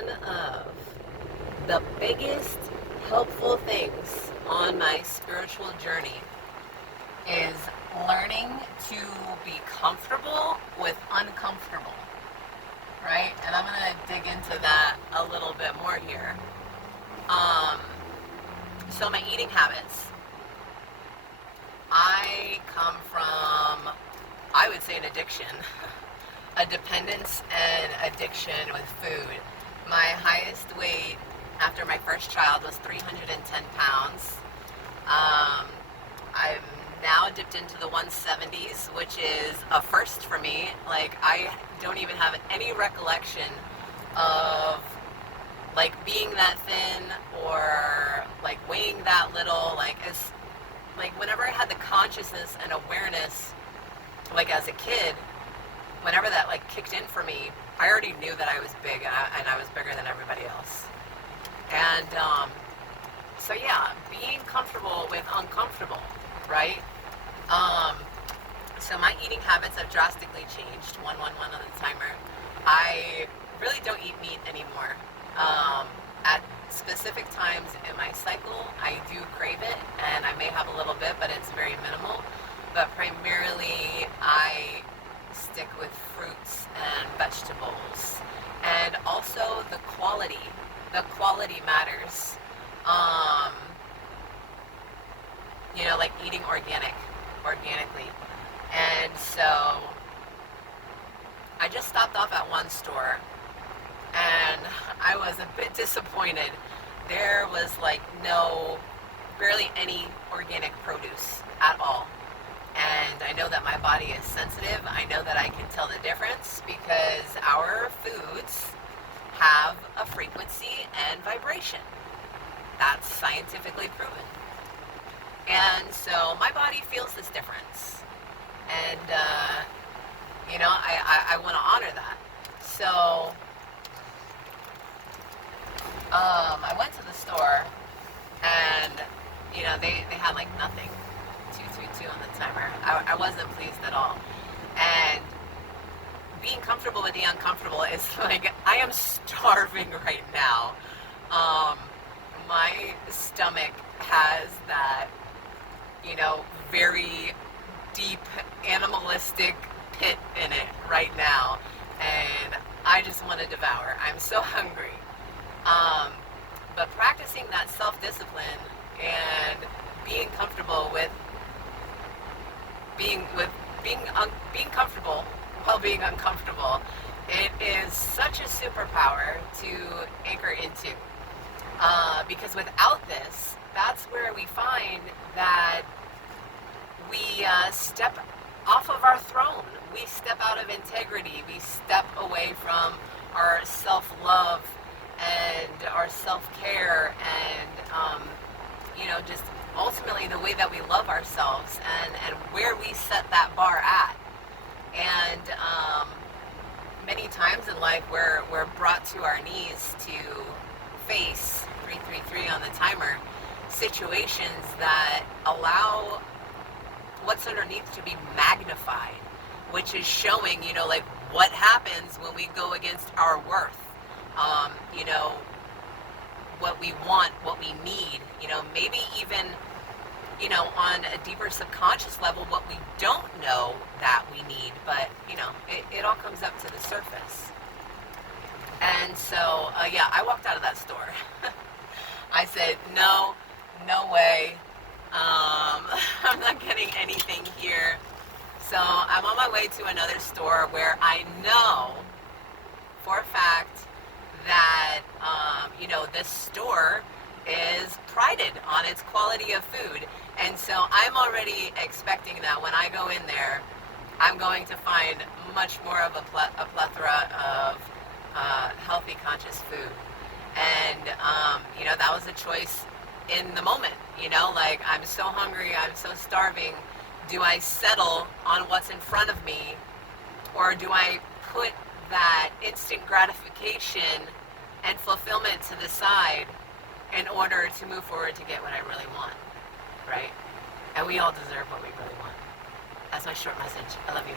one of the biggest helpful things on my spiritual journey is learning to be comfortable with uncomfortable, right? And I'm going to dig into that a little bit more here. So my eating habits. I come from, I would say, an addiction, a dependence and addiction with food. My highest weight after my first child was 310 pounds. I'm now dipped into the 170s, which is a first for me. Like, I don't even have any recollection of like being that thin or like weighing that little. Like whenever I had the consciousness and awareness, like as a kid, whenever that like kicked in for me, I already knew that I was big, and I was bigger than everybody else. And so yeah, being comfortable with uncomfortable, right? So my eating habits have drastically changed. 111 on the timer. I really don't eat meat anymore. At specific times in my cycle, I do crave it, and I may have a little bit, but it's very minimal. But primarily, I stick with fruits and vegetables, and also the quality. The quality matters. Like eating organically. And so I just stopped off at one store, and I was a bit disappointed. There was like barely any organic produce at all. And I know that my body is sensitive. I know that I can tell the difference because our foods have a frequency and vibration. That's scientifically proven. And so my body feels this difference. And, I want to honor that. So I went to the store, and, they had like nothing. 222 on the timer. I wasn't pleased at all. And being comfortable with the uncomfortable is like, I am starving right now. My stomach has that, very deep animalistic pit in it right now. And I just want to devour. I'm so hungry. But practicing that self-discipline and being comfortable with being comfortable while being uncomfortable, it is such a superpower to anchor into. Because without this, that's where we find that we step off of our throne. We step out of integrity. We step away from our self-love and our self-care and, just ultimately the way that we love ourselves and where we set that bar at. And many times in life we're brought to our knees to face 333 on the timer situations that allow what's underneath to be magnified, which is showing, like what happens when we go against our worth. What we want, what we need, maybe even, on a deeper subconscious level, what we don't know that we need, but, it all comes up to the surface. And so, I walked out of that store. I said, no way. I'm not getting anything here. So I'm on my way to another store where I know for a fact that, this store is prided on its quality of food. And so I'm already expecting that when I go in there, I'm going to find much more of a plethora of healthy, conscious food. And, that was a choice in the moment, like I'm so hungry, I'm so starving. Do I settle on what's in front of me, or do I put that instant gratification and fulfillment to the side in order to move forward to get what I really want, right? And we all deserve what we really want. That's my short message. I love you.